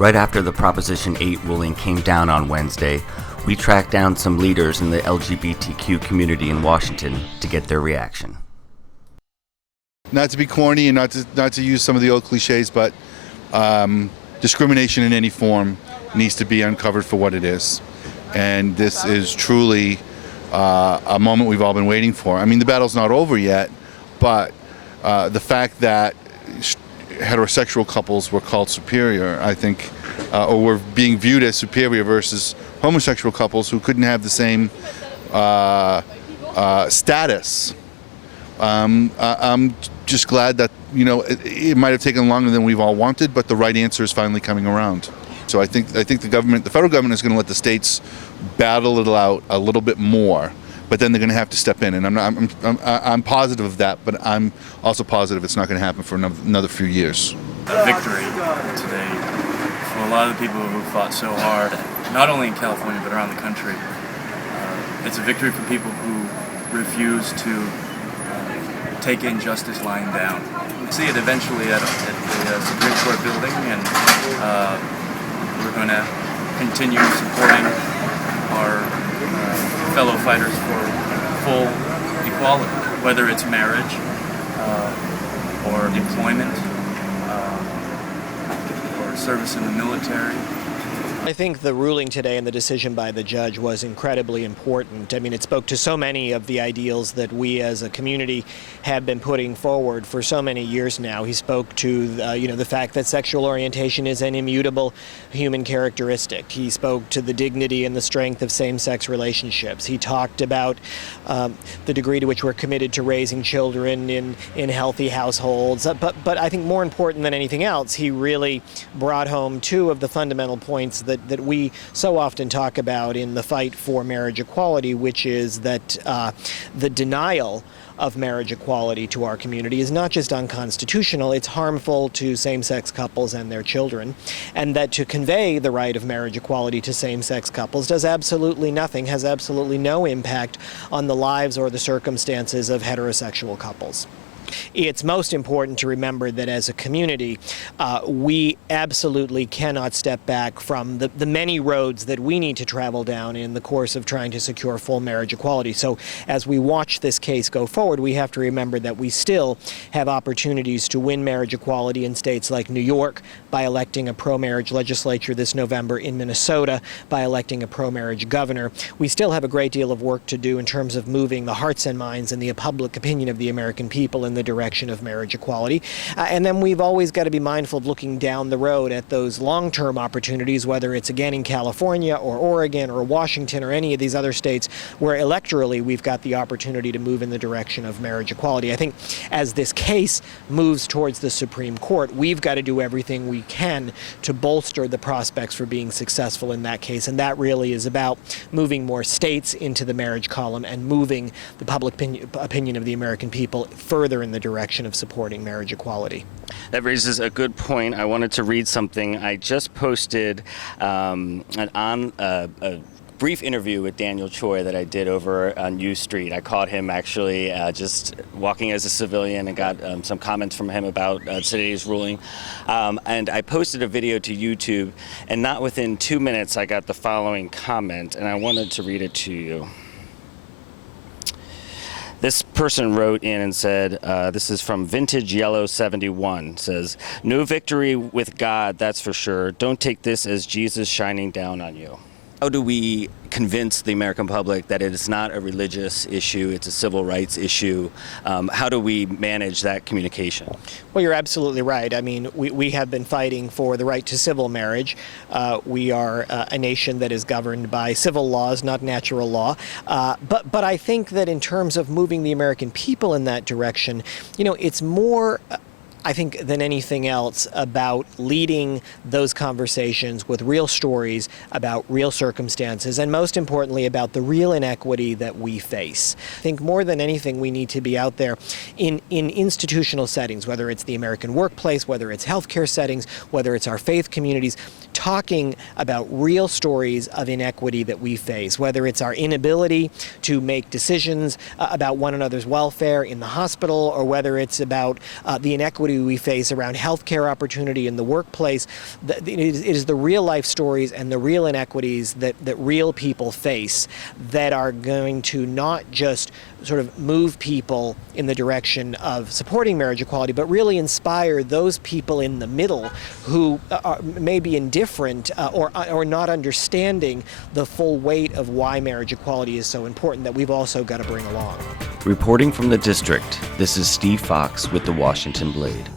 Right after the Proposition 8 ruling came down on Wednesday, we tracked down some leaders in the LGBTQ community in Washington to get their reaction. Not to be corny and not to use some of the old cliches, but discrimination in any form needs to be uncovered for what it is. And this is truly a moment we've all been waiting for. I mean, the battle's not over yet, but the fact that heterosexual couples were called superior, I think, or were being viewed as superior versus homosexual couples who couldn't have the same status. I'm just glad that, it might have taken longer than we've all wanted, but the right answer is finally coming around. So I think the federal government is going to let the states battle it out a little bit more, but then they're going to have to step in, and I'm positive of that, but I'm also positive it's not going to happen for another few years. A victory today for a lot of the people who fought so hard, not only in California but around the country. It's a victory for people who refuse to take injustice lying down. See it eventually at the Supreme Court building, and we're going to continue supporting our fellow fighters for full equality, whether it's marriage or employment or service in the military. I think the ruling today and the decision by the judge was incredibly important. I mean, it spoke to so many of the ideals that we as a community have been putting forward for so many years now. He spoke to, the fact that sexual orientation is an immutable human characteristic. He spoke to the dignity and the strength of same-sex relationships. He talked about the degree to which we're committed to raising children in healthy households. But I think more important than anything else, he really brought home two of the fundamental points that we so often talk about in the fight for marriage equality, which is that the denial of marriage equality to our community is not just unconstitutional, it's harmful to same-sex couples and their children, and that to convey the right of marriage equality to same-sex couples does absolutely nothing, has absolutely no impact on the lives or the circumstances of heterosexual couples. It's most important to remember that as a community, we absolutely cannot step back from the many roads that we need to travel down in the course of trying to secure full marriage equality. So as we watch this case go forward, we have to remember that we still have opportunities to win marriage equality in states like New York by electing a pro-marriage legislature this November, in Minnesota by electing a pro-marriage governor. We still have a great deal of work to do in terms of moving the hearts and minds and the public opinion of the American people in the direction of marriage equality. And then we've always got to be mindful of looking down the road at those long-term opportunities, whether it's again in California or Oregon or Washington or any of these other states where electorally we've got the opportunity to move in the direction of marriage equality. I think as this case moves towards the Supreme Court, we've got to do everything we can to bolster the prospects for being successful in that case. And that really is about moving more states into the marriage column and moving the public opinion of the American people further in the direction of supporting marriage equality. That raises a good point. I wanted to read something. I just posted a brief interview with Daniel Choi that I did over on U Street. I caught him actually just walking as a civilian and got some comments from him about today's ruling. And I posted a video to YouTube, and not within 2 minutes I got the following comment, and I wanted to read it to you. This person wrote in and said, this is from Vintage Yellow 71, says, "No victory with God, that's for sure. Don't take this as Jesus shining down on you." How do we convince the American public that it is not a religious issue, it's a civil rights issue? How do we manage that communication? Well, you're absolutely right. I mean, we have been fighting for the right to civil marriage. We are a nation that is governed by civil laws, not natural law. But I think that in terms of moving the American people in that direction, it's more I think, than anything else about leading those conversations with real stories about real circumstances, and most importantly about the real inequity that we face. I think more than anything we need to be out there in institutional settings, whether it's the American workplace, whether it's healthcare settings, whether it's our faith communities, talking about real stories of inequity that we face, whether it's our inability to make decisions about one another's welfare in the hospital, or whether it's about the inequity we face around healthcare opportunity in the workplace. It is the real life stories and the real inequities that real people face that are going to not just sort of move people in the direction of supporting marriage equality, but really inspire those people in the middle who may be indifferent or not understanding the full weight of why marriage equality is so important, that we've also got to bring along. Reporting from the district, this is Steve Fox with the Washington Blade.